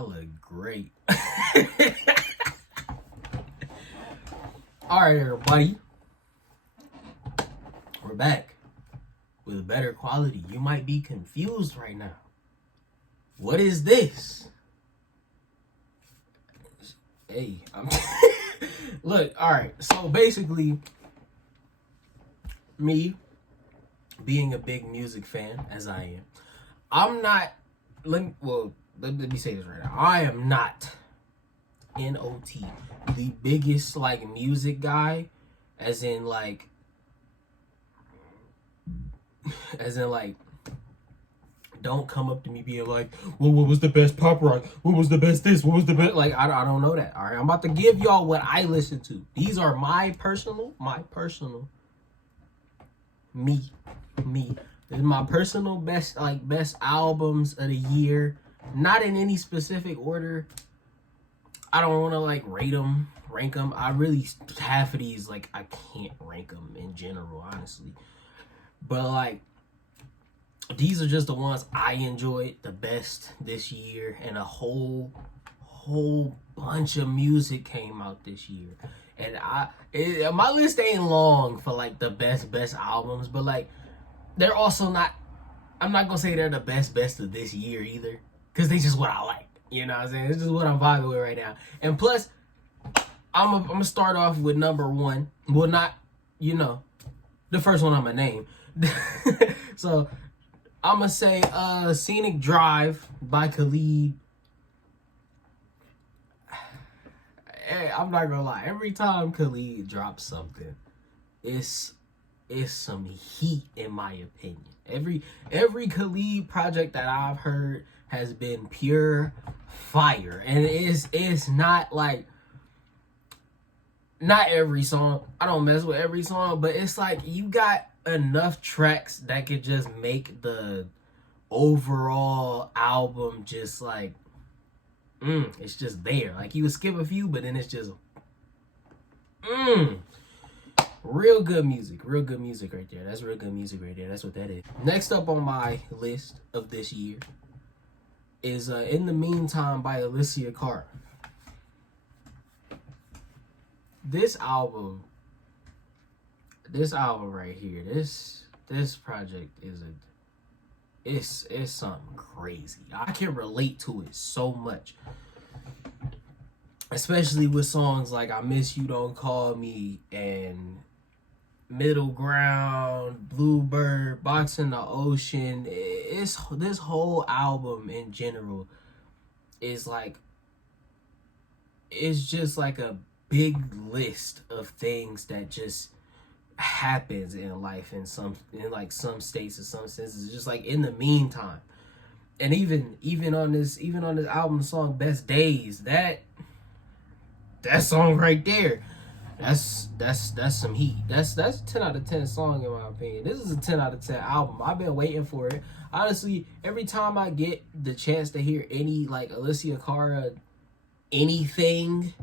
look great. All right, everybody. We're back with better quality. You might be confused right now. What is this? Hey, look, all right. So basically, me being a big music fan as I am, I'm not. Let me say this right now. I am not NOT the biggest like music guy, as in like don't come up to me being like, well, what was the best pop rock? What was the best this? What was the best? Like, I don't know that. All right, I'm about to give y'all what I listen to. These are my personal, me. This is my personal best albums of the year. Not in any specific order. I don't want to like rank them. I really, half of these, like, I can't rank them in general, honestly. But like, these are just the ones I enjoyed the best this year, and a whole bunch of music came out this year. And my list ain't long for like the best albums, but like they're also not. I'm not gonna say they're the best of this year either, because they just what I like. You know what I'm saying? This is what I'm vibing with right now. And plus, I'm gonna start off with number one. Well, not the first one I'm gonna name. So I'm gonna say Scenic Drive by Khalid. Hey, I'm not gonna lie. Every time Khalid drops something, it's some heat, in my opinion. Every Khalid project that I've heard has been pure fire. And it's not like, not every song. I don't mess with every song, but it's like you got enough tracks that could just make the overall album just like it's just there. Like, you would skip a few, but then it's just real good music right there. That's real good music right there. That's what that is. Next up on my list of this year is In the Meantime by Alessia Cara. This album right here, this project is it's something crazy. I can relate to it so much, especially with songs like I Miss You, Don't Call Me, and Middle Ground, Bluebird, Box in the Ocean. It's this whole album in general is like, it's just like a big list of things that just happens in life in some states or some senses, just like in the meantime. And even on this album song Best Days, that song right there, that's some heat. That's a 10 out of 10 song in my opinion. This is a 10 out of 10 album. I've been waiting for it. Honestly, every time I get the chance to hear any like Alessia Cara anything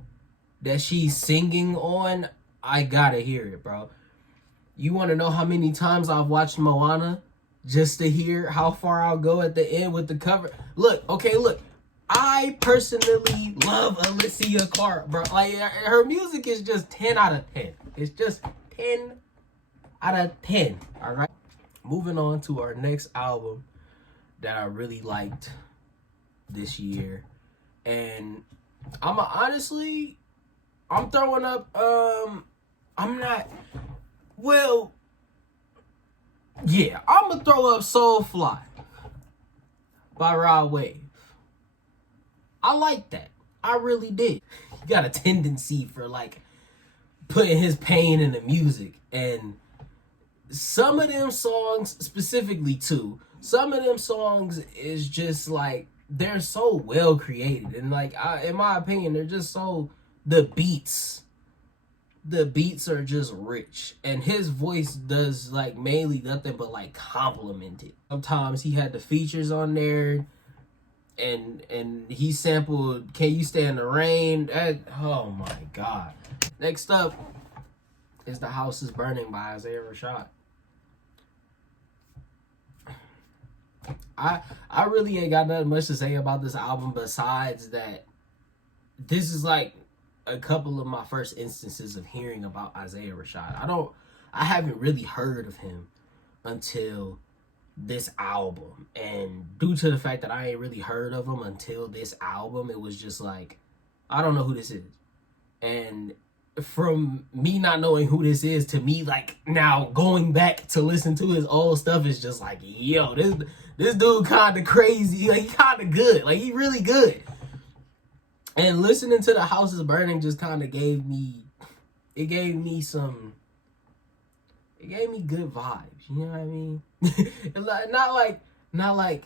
that she's singing on, I gotta hear it, bro. You want to know how many times I've watched Moana just to hear how far I'll go at the end with the cover? Look. I personally love Alessia Cara, bro. Like, her music is just 10 out of 10. It's just 10 out of 10, all right? Moving on to our next album that I really liked this year. And I'm throwing up, I'm gonna throw up Soulfly by Rod Wave. I like that. I really did. He got a tendency for like putting his pain in the music, and some of them songs, specifically two, some of them songs is just like, they're so well created, and like in my opinion, they're just so, the beats are just rich, and his voice does like mainly nothing but like compliment it. Sometimes he had the features on there, and he sampled Can You Stand the Rain. Oh my god. Next up is The House Is Burning by Rashad. I really ain't got nothing much to say about this album besides that this is like a couple of my first instances of hearing about Isaiah Rashad. I haven't really heard of him until this album, and due to the fact that I ain't really heard of him until this album, it was just like, I don't know who this is. And from me not knowing who this is to me like now going back to listen to his old stuff is just like, yo, this dude kind of crazy, like he kind of good, like he really good. And listening to The House is Burning just kind of gave me good vibes, you know what I mean? not like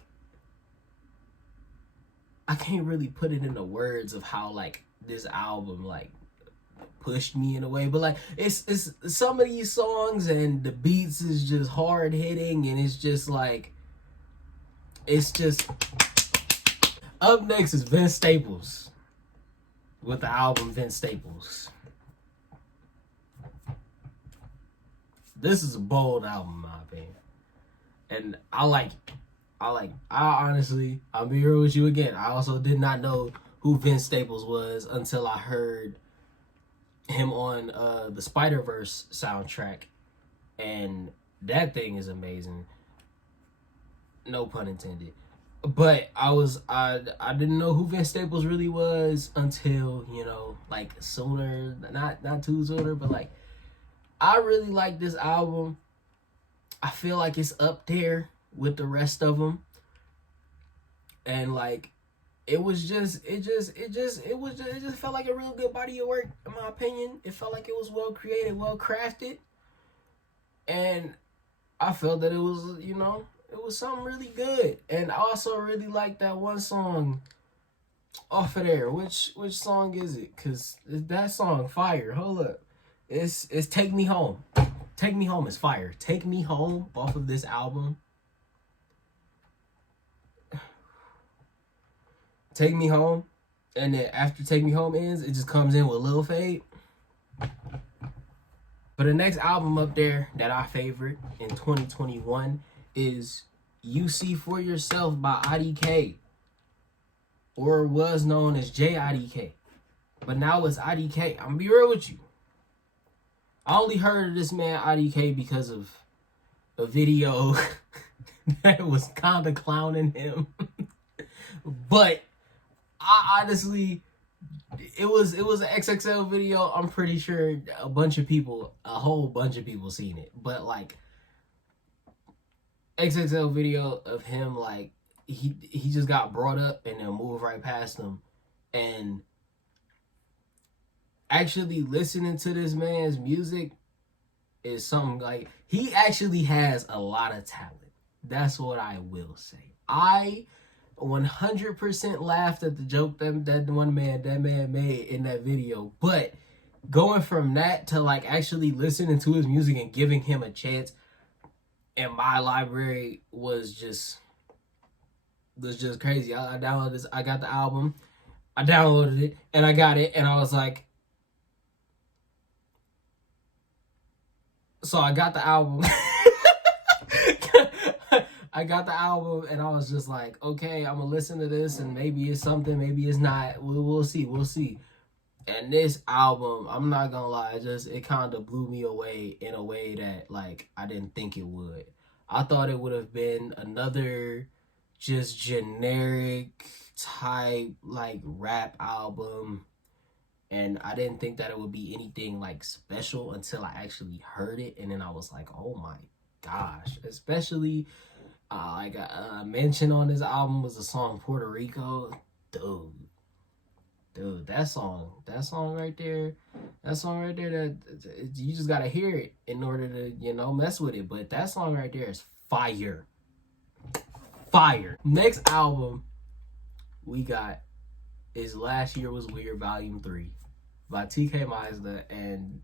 I can't really put it into words of how like this album like pushed me in a way, but like it's some of these songs and the beats is just hard hitting, and it's just up next is Vince Staples with the album Vince Staples. This is a bold album in my opinion, and I honestly, I'll be real with you again, I also did not know who Vince Staples was until I heard him on the Spider-Verse soundtrack, and that thing is amazing, no pun intended. But I didn't know who Vince Staples really was until, you know, like sooner, not too sooner, but like I really like this album. I feel like it's up there with the rest of them, and like it just felt like a real good body of work in my opinion. It felt like it was well created, well crafted, and I felt that it was, you know, it was something really good. And I also really like that one song off of there. Which song is it? Cause that song fire. Hold up, it's Take Me Home. Take Me Home is fire. Take Me Home off of this album. Take Me Home, and then after Take Me Home ends, it just comes in with Lil Fade. But the next album up there that I favorite in 2021 is You See For Yourself by IDK, or was known as JIDK, but now it's IDK. I'm gonna be real with you. I only heard of this man IDK because of a video that was kind of clowning him. But I honestly, it was an XXL video. I'm pretty sure a whole bunch of people seen it. But like XXL video of him, like he just got brought up and then moved right past him. And actually listening to this man's music is something like, he actually has a lot of talent. That's what I will say. I 100% laughed at the joke that man made in that video, but going from that to like actually listening to his music and giving him a chance in my library was just crazy. I downloaded this, I got the album, I downloaded it, and I got it, and I was like, so I got the album. I got the album, and I was just like, okay, I'm gonna listen to this, and maybe it's something, maybe it's not. We'll see. And this album, I'm not gonna lie, it kind of blew me away in a way that like I didn't think it would. I thought it would have been another just generic type like rap album, and I didn't think that it would be anything like special until I actually heard it, and then I was like, oh my gosh. Especially like I mentioned on this album was the song Puerto Rico. Dude, that song right there, that you just gotta hear it in order to, you know, mess with it. But that song right there is fire. Next album we got is Last Year Was Weird Volume 3 by Tkay Maidza, and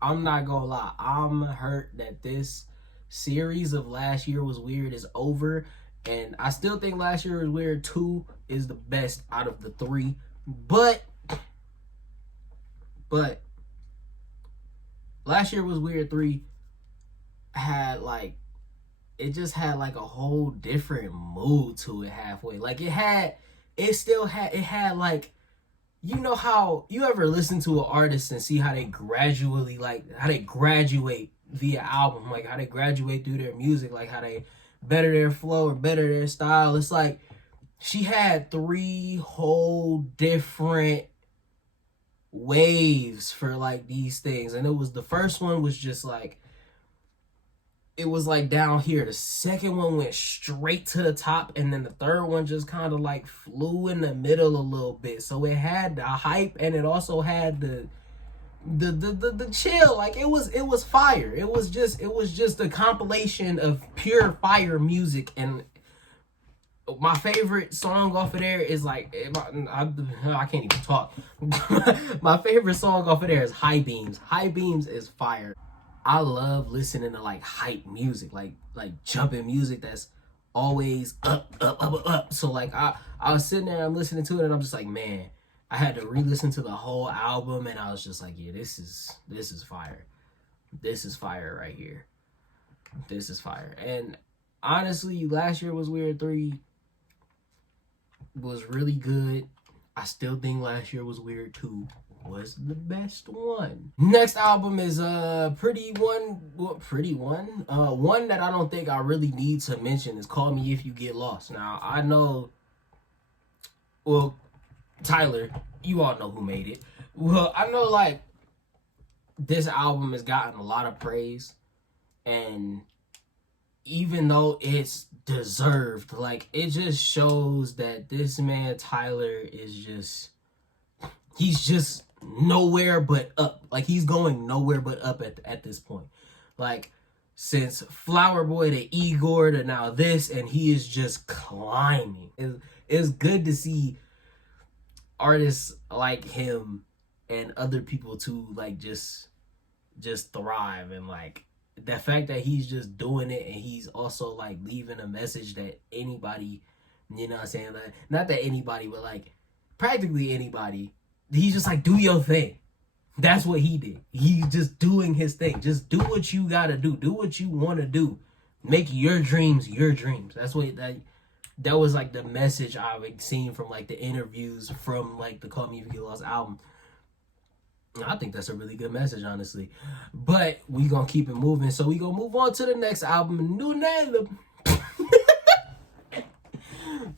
I'm not gonna lie, I'm hurt that this series of Last Year Was Weird is over, and I still think Last Year Was Weird 2 is the best out of the 3, but Last Year Was Weird 3 had like it just had like a whole different mood to it halfway. Like it had like, you know how you ever listen to an artist and see how they gradually, like how they graduate via album, like how they graduate through their music, like how they better their flow or better their style. It's like she had 3 whole different waves for like these things. And it was, the first one was just like, it was like down here. The second one went straight to the top, and then the third one just kind of like flew in the middle a little bit. So it had the hype, and it also had the chill. Like it was fire. It was just a compilation of pure fire music. And my favorite song off of there is like, I can't even talk. My favorite song off of there is High Beams. High Beams is fire. I love listening to like hype music, like jumping music that's always up. So like I was sitting there, I'm listening to it, and I'm just like, man, I had to re-listen to the whole album, and I was just like, yeah, this is fire. This is fire right here. This is fire. And honestly, Last Year Was Weird 3 was really good. I still think Last Year Was Weird 2 was the best one. Next album is Pretty One. One that I don't think I really need to mention is Call Me If You Get Lost. Now I know, well, Tyler, you all know who made it. Well, I know like this album has gotten a lot of praise, and even though it's deserved, like it just shows that this man Tyler is just, he's just nowhere but up. Like he's going nowhere but up at this point. Like since Flower Boy to Igor to now this, and he is just climbing. It's good to see artists like him and other people too, like just thrive. And like the fact that he's just doing it, and he's also like leaving a message that anybody, you know what I'm saying, like, not that anybody, but like practically anybody, he's just like, do your thing. That's what he did. He's just doing his thing. Just do what you gotta do. Do what you want to do. Make your dreams your dreams. That's what that was like the message I've seen from like the interviews from like the Call Me If You Get Lost album. I think that's a really good message, honestly. But we gonna keep it moving. So we gonna move on to the next album. New name.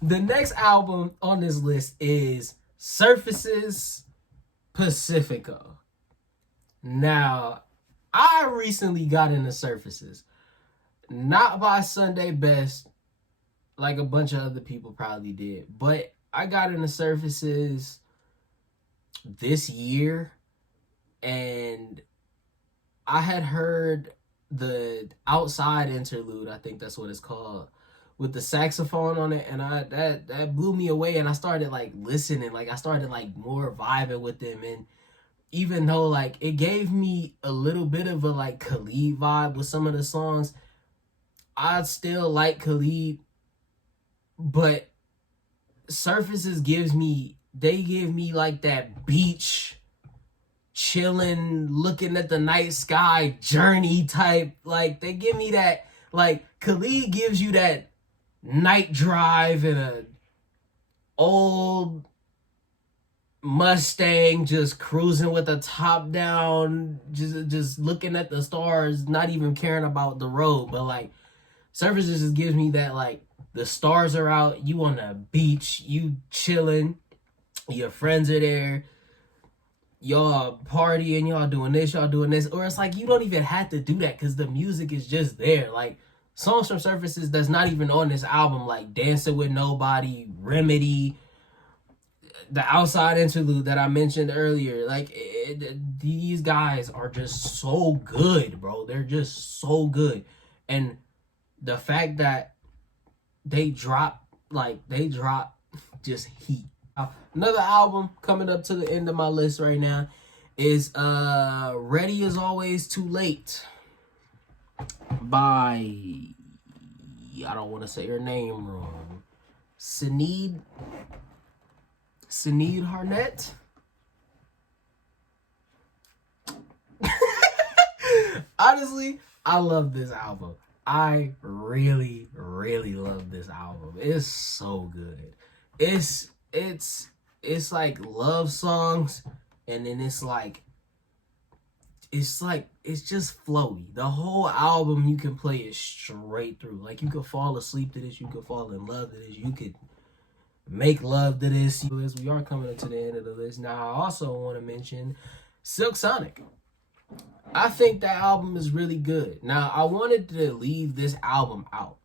The next album on this list is Surface's Pacifico. Now, I recently got into Surfaces. Not by Sunday Best, like a bunch of other people probably did. But I got into Surfaces this year, and I had heard the Outside interlude, I think that's what it's called, with the saxophone on it, and that blew me away. And I started like listening, like I started like more vibing with them. And even though like it gave me a little bit of a like Khalid vibe with some of the songs, I still like Khalid, but Surfaces give me like that beach chilling, looking at the night sky journey type. Like they give me that, like Khalid gives you that night drive in a old Mustang, just cruising with the top down, just looking at the stars, not even caring about the road. But like Surfaces just gives me that, like the stars are out, you on the beach, you chilling, your friends are there, y'all partying, y'all doing this, or it's like you don't even have to do that because the music is just there. Like songs from Surfaces that's not even on this album, like Dancing With Nobody, Remedy, the Outside interlude that I mentioned earlier, like these guys are just so good, bro. They're just so good. And the fact that they drop just heat. Another album coming up to the end of my list right now is Ready Is Always Too Late by, I don't want to say her name wrong, Sinead Harnett. Honestly, I love this album. I really, really love this album. It's so good. It's like love songs, and then it's just flowy. The whole album you can play it straight through. Like you could fall asleep to this, you could fall in love to this, you could make love to this. We are coming into the end of the list. Now I also want to mention Silk Sonic. I think that album is really good. Now I wanted to leave this album out,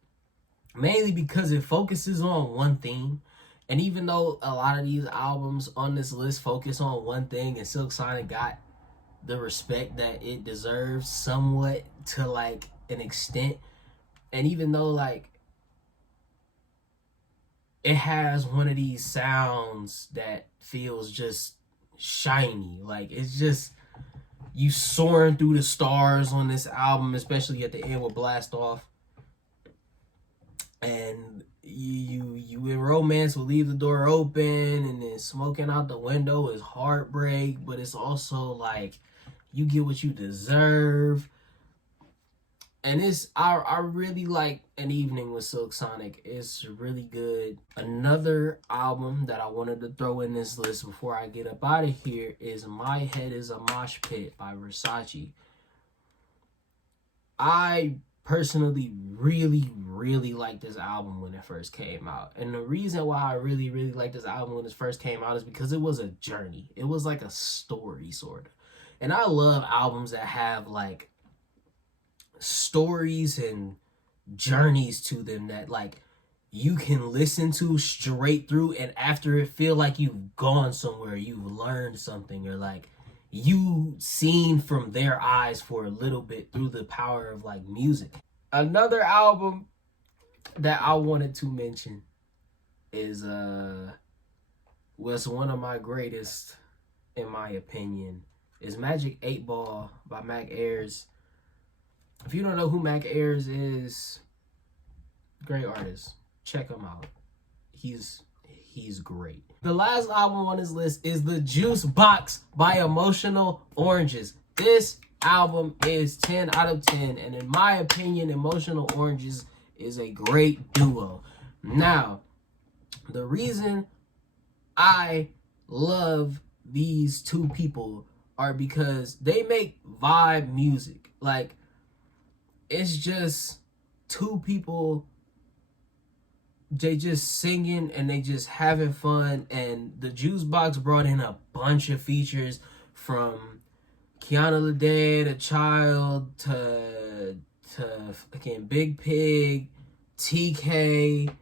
mainly because it focuses on one theme. And even though a lot of these albums on this list focus on one thing, and Silk Sonic got the respect that it deserves somewhat to like an extent, and even though like it has one of these sounds that feels just shiny, like it's just you soaring through the stars on this album, especially at the end with Blast Off. And you in romance will leave the door open, and then smoking out the window is heartbreak, but it's also like you get what you deserve. And I really like An Evening with Silk Sonic. It's really good. Another album that I wanted to throw in this list before I get up out of here is My Head is a Moshpit by Verzache. I personally really liked this album when it first came out. And the reason why I really liked this album when it first came out is because it was a journey. It was like a story, sort of. And I love albums that have like stories and journeys to them that like you can listen to straight through, and after it feel like you've gone somewhere, you've learned something, or like you seen from their eyes for a little bit through the power of like music. Another album that I wanted to mention is was one of my greatest in my opinion is Magic 8 Ball by Ayres. If you don't know who Ayres is, great artist. Check him out. He's great. The last album on this list is the Juicebox by Emotional Oranges. This album is 10 out of 10, and in my opinion, Emotional Oranges is a great duo. Now, the reason I love these two people are because they make vibe music. Like, it's just two people, they just singing and they just having fun. And the Juicebox brought in a bunch of features, from Kiana Ledé to Child to again Big Pig, Tkay,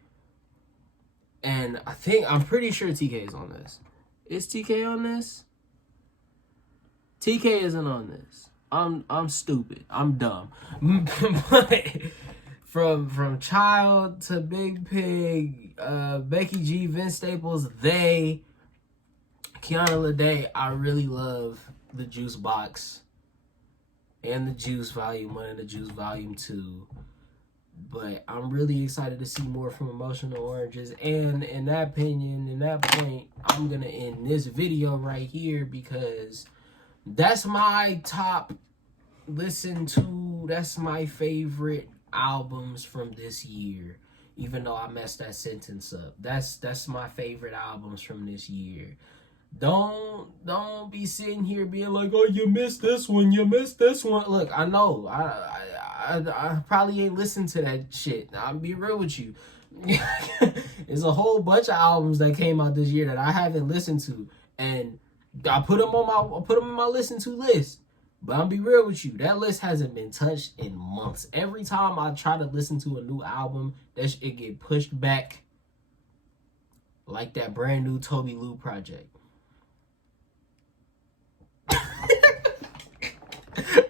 and I'm pretty sure Tkay is on this. Is Tkay on this? Tkay isn't on this. I'm stupid. I'm dumb. But from Child to Big Pig, Becky G, Vince Staples, Kiana Ledé, I really love the Juicebox and the Juice Volume 1 and the Juice Volume 2. But I'm really excited to see more from Emotional Oranges. And in that opinion, in that point, I'm going to end this video right here, because that's my top listen to. That's my favorite albums from this year. Even though I messed that sentence up. That's my favorite albums from this year. Don't be sitting here being like, oh, you missed this one, you missed this one. Look, I know I probably ain't listened to that shit. I'll be real with you. There's a whole bunch of albums that came out this year that I haven't listened to, and I put them in my listen to list. But I'll be real with you, that list hasn't been touched in months. Every time I try to listen to a new album, it get pushed back, like that brand new Toby Lou project.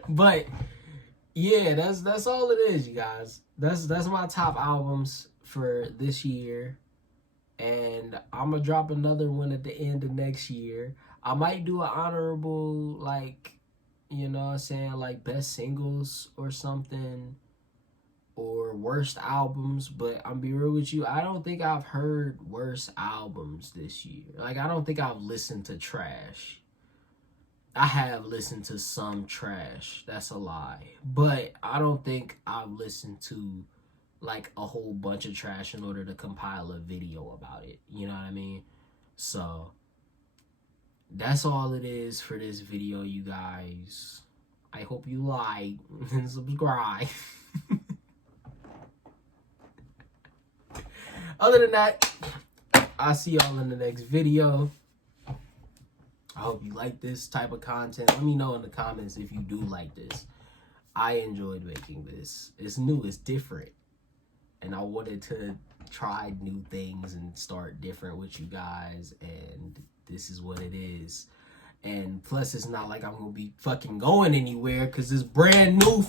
But yeah, that's all it is, you guys. That's my top albums for this year. And I'm gonna drop another one at the end of next year. I might do an honorable, like, you know what I'm saying, like best singles or something, or worst albums. But I'm be real with you, I don't think I've heard worst albums this year. Like, I don't think I've listened to trash. I have listened to some trash. That's a lie. But I don't think I've listened to like a whole bunch of trash in order to compile a video about it. You know what I mean? So that's all it is for this video, you guys. I hope you like and subscribe. Other than that, I'll see y'all in the next video. I hope you like this type of content. Let me know in the comments if you do like this. I enjoyed making this. It's new, it's different. And I wanted to try new things and start different with you guys. And this is what it is. And plus, it's not like I'm going to be fucking going anywhere because it's brand new.